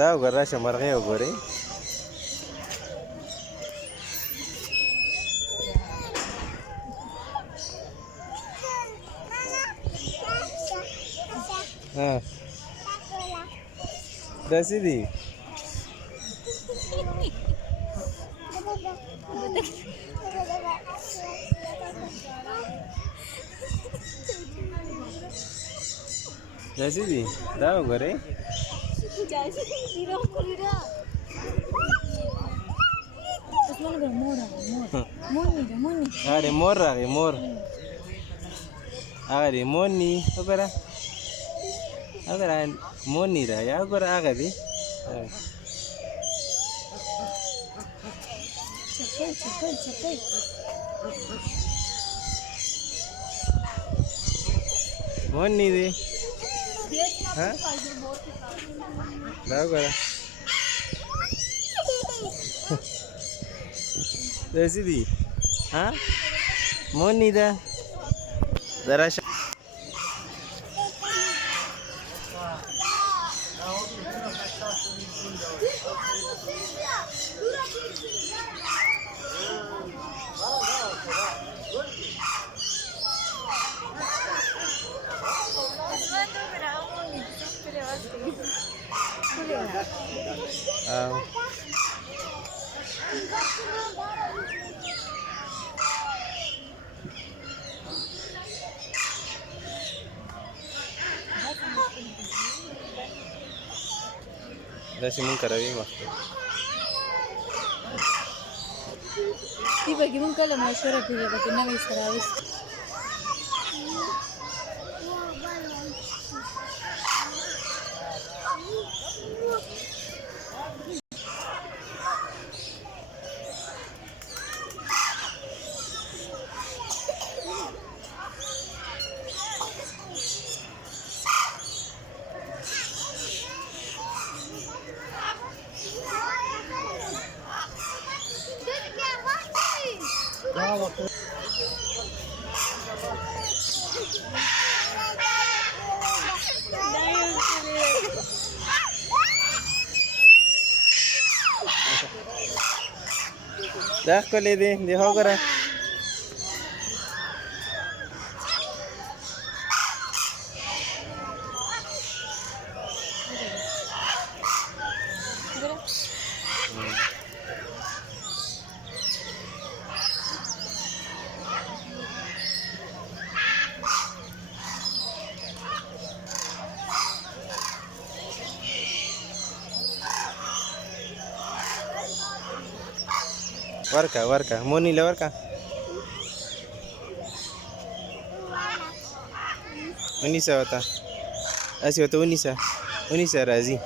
Daw gara siya markayo gore. Ah. Dah sini. Dah sini. Daw gore. Ada mor, ada mor. Ada moni, apa dah? Apa dah? Moni dah, ya apa dah agak di? Moni di? Hah? Dah apa dah? Dah sini. Hah? Moni dah. Darah. Dah sih mungkin karawi mah. Tiba gimana kalau masyarakat pilih bagaimana nama Israel? Dah kau lihat di hau kara. Warka, moni le warka. Unisa wata. Asi wata Unisa Razi.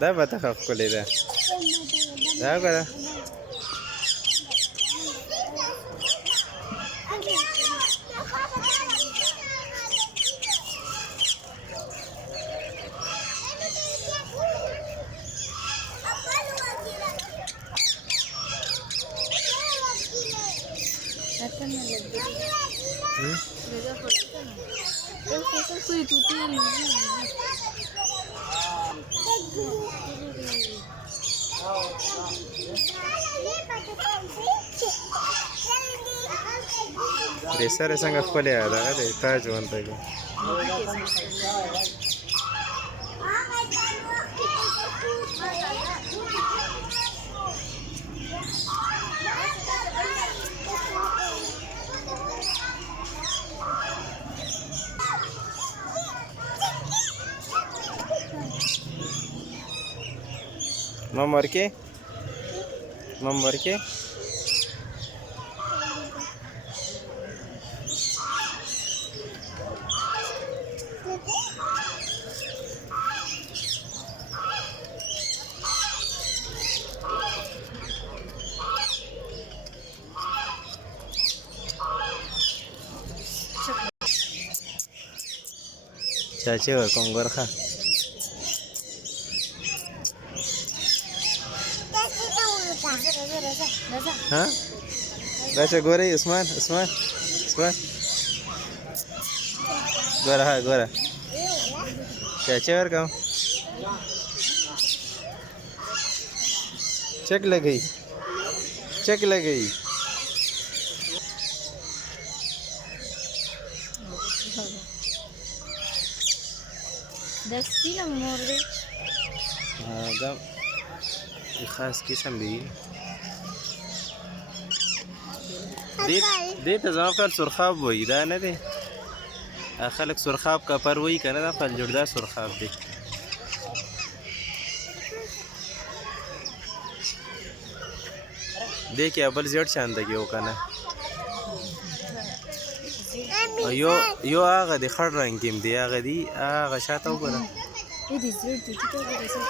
दा बता आपको ले रहा दा करा त्यांना लगेच हम्म? वेगळं पडतं ना तर कसं सुईत होती रेसर संग खपले आदा का ते ताज वंत के मम वर के चाचे वर कंगर खा हाँ वैसे गोरे उस्मान उस्मान उस्मान गोरा हाँ गोरा चाचे वर का चेक लग गई दस्ती ना मोर दे हाँ दम खास किस्म भी دې ته ځواب کړ سرخاب وای دا نه دی خلک سرخاب کا پر وای کنه دا خپل جوړدا سرخاب دی دې کې ابل زیړ شاندګي وکنه یو هغه د خړ رنگ کې دی هغه دی هغه شاته وګوره اې دې زړه دې ته ورسې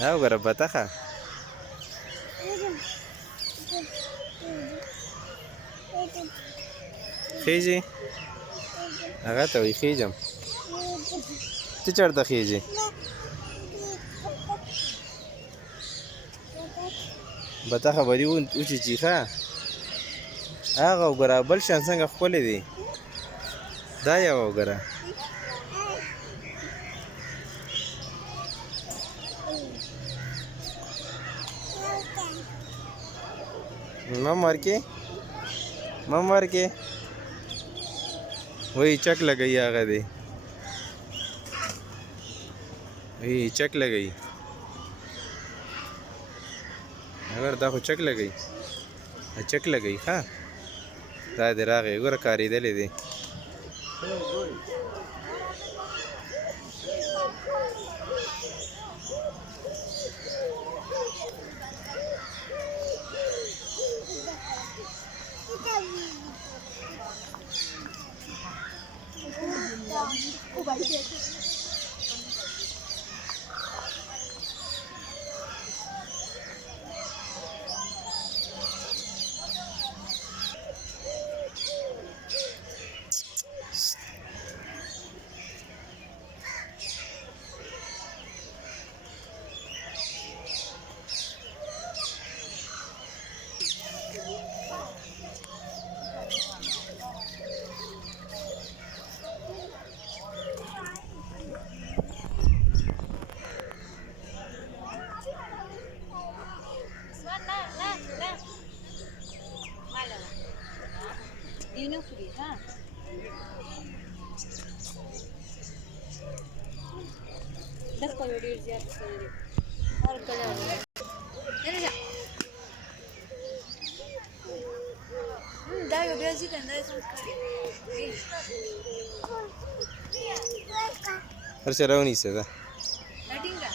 ها وګوره بطخه خیجی هغه ته وایي خیجم ته چېرته خیجې بطخه به دې وچیچي ښه هغه وګوره بل شان څنګه ښکلی دی دا یوه وګوره मम वर के वही चक लगई आगे दे वही चक लगई अगर दाखो चक लगई हाँ दादे रागे गोर कारी दे ले दे Ini free, ha? देखो वीडियो ज्यादा और colour Dayo biazi kan dayo sanskari. वर्ष राहून इच्छा Atinga.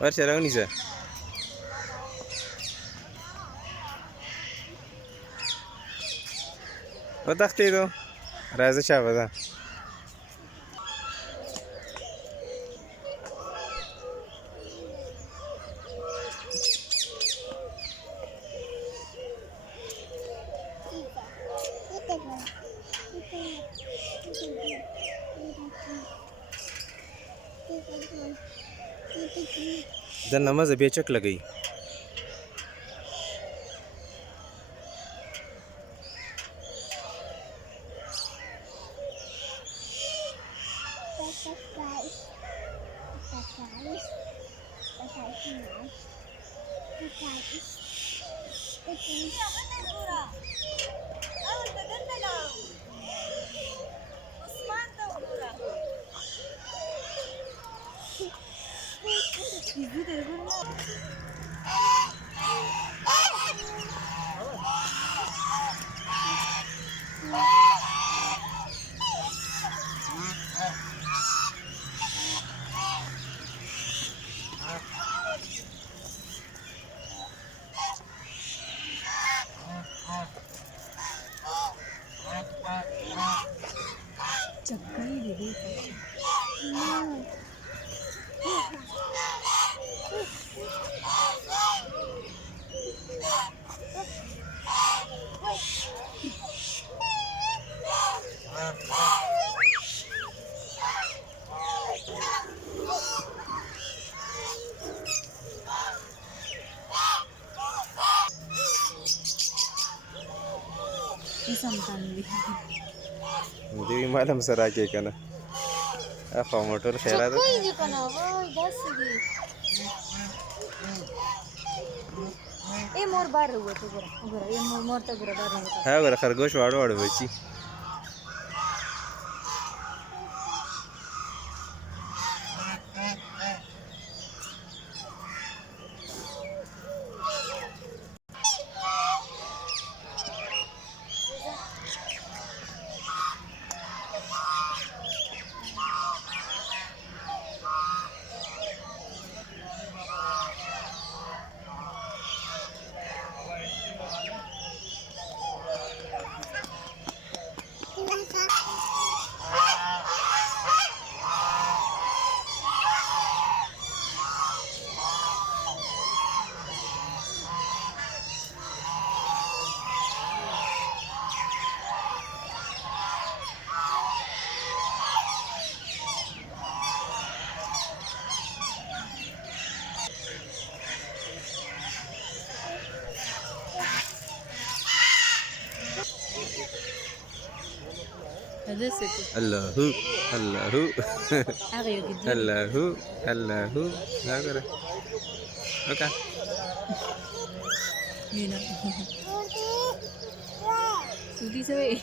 वर्ष राहून इच्छा وتختي دو رازة شابة ده ده نمازه بیا چک لګی Chakkai didi. Isam tanli. دیوی معلوم سره کې کنه اخو موټر خیره ده Chakkai di kana. Wah, das di. مور بار وته ګره ګره مور ته ګره بار وته ها ور خرګوش واړو واړو بچي هذا سكت الله الله هذا يجد الله الله هاغره اوكي هنا سودي سوي